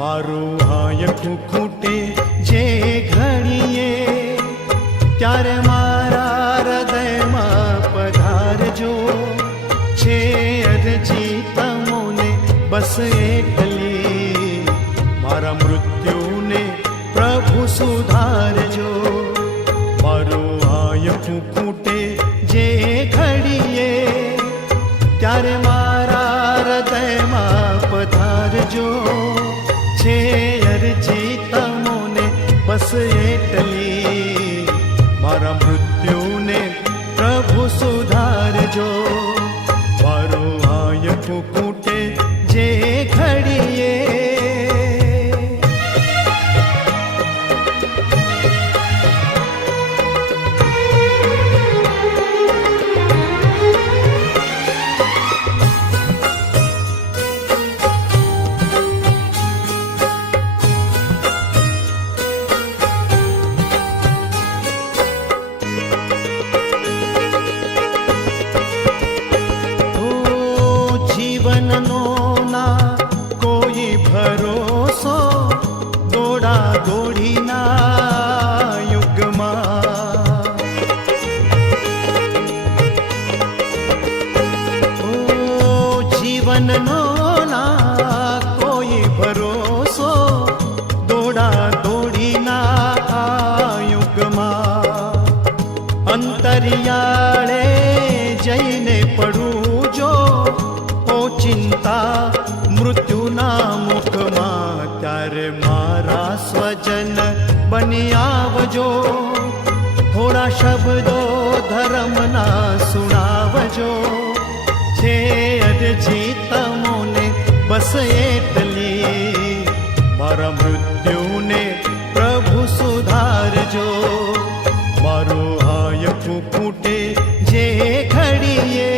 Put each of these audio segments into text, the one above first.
મારું હાયકું ખૂટે જે ઘડીએ, ત્યારે મારા હૃદયમાં પધારજો. છે અરજી તમોને બસ એટલી, મારા મૃત્યુને પ્રભુ સુધારજો. મારું હાયકું ખૂટે જે ઘડીએ, ત્યારે મારા હૃદયમાં પધારજો. છે અરજી તમોને બસ એટલી, મારા મૃત્યુને પ્રભુ સુધારજો. મારું હાયકું ખૂટે જે ઘડીએ. જીવનનો ના કોઈ ભરોસો, દોડા દોડીના યુગમાં. જીવનનો ના કોઈ ભરોસો, દોડા દોડીના યુગમાં. અંતરિયાળે જઈને પડું જો ચિંતા મૃત્યુના મુખમાં, ત્યારે મારા સ્વજન બની આવજો. થોડા શબ્દો ધર્મના સુણાવજો. છે અરજી તમોને બસ એટલી, મારા મૃત્યુને પ્રભુ સુધારજો. મારું હાયકું ખૂટે જે ઘડીએ.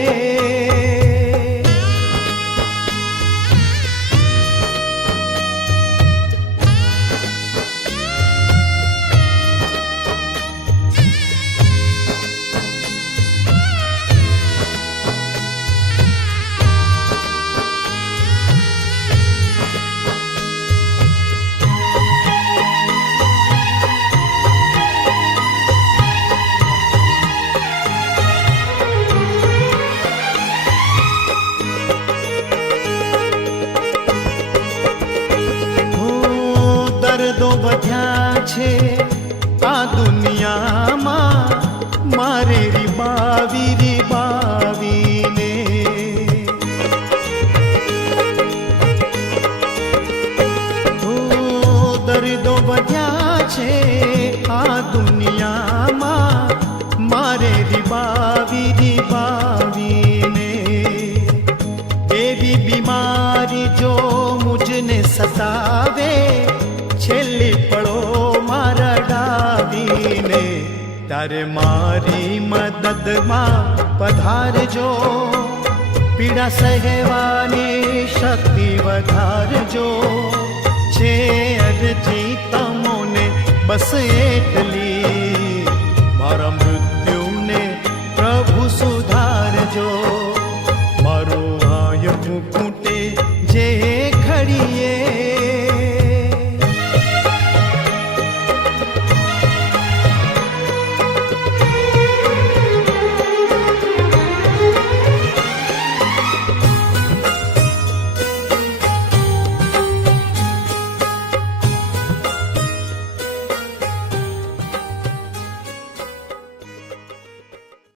દર્દો વધ્યા છે આ દુનિયામાં, મારે રીબાવીને. દર્દો વધ્યા છે આ દુનિયામાં, મારે રીબાવીને. એવી બીમારી જો મુજને સતાવે, છેલ્લી પળો મારા ડાવીને, ત્યારે મારી મદદમાં પધારજો. પીડા સહેવાની શક્તિ વધારજો. છે અરજી તમોને બસ એટલી, મારા મૃત્યુને પ્રભુ સુધારજો. મારું હાયકું ખૂટે જે ઘડીએ.